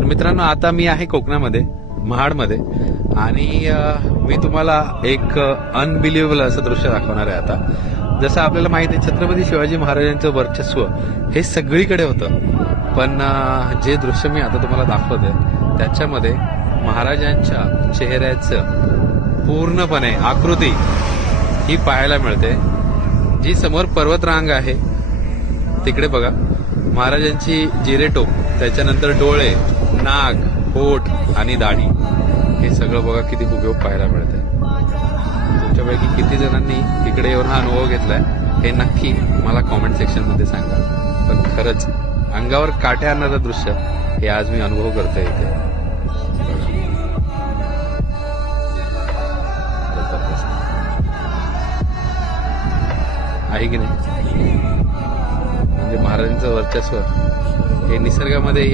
तर मित्रांनो, आता मी आहे कोकणामध्ये, महाडमध्ये, आणि मी तुम्हाला एक अनबिलिव्हेबल असं दृश्य दाखवणार आहे. आता जसं आपल्याला माहिती आहे, छत्रपती शिवाजी महाराजांचं वर्चस्व हे सगळीकडे होतं, पण जे दृश्य मी आता तुम्हाला दाखवतोय त्याच्यामध्ये महाराजांच्या चेहऱ्याचं पूर्णपणे आकृती ही पाहायला मिळते. जी समोर पर्वतरांग आहे तिकडे बघा, महाराजांची जिरेटोप, त्याच्यानंतर डोळे, नाक, होठ आणि दाढी, हे सगळं बघा किती हुबेहूब पाहायला मिळते. तुमच्यापैकी किती जणांनी तिकडे येऊन हा अनुभव घेतलाय हे नक्की मला कॉमेंट सेक्शन मध्ये सांगा. पण खरंच अंगावर काटे आणणारं दृश्य हे आज मी अनुभव करतोय इथे. आहे की नाही? म्हणजे महाराजांचं वर्चस्व हे निसर्गामध्ये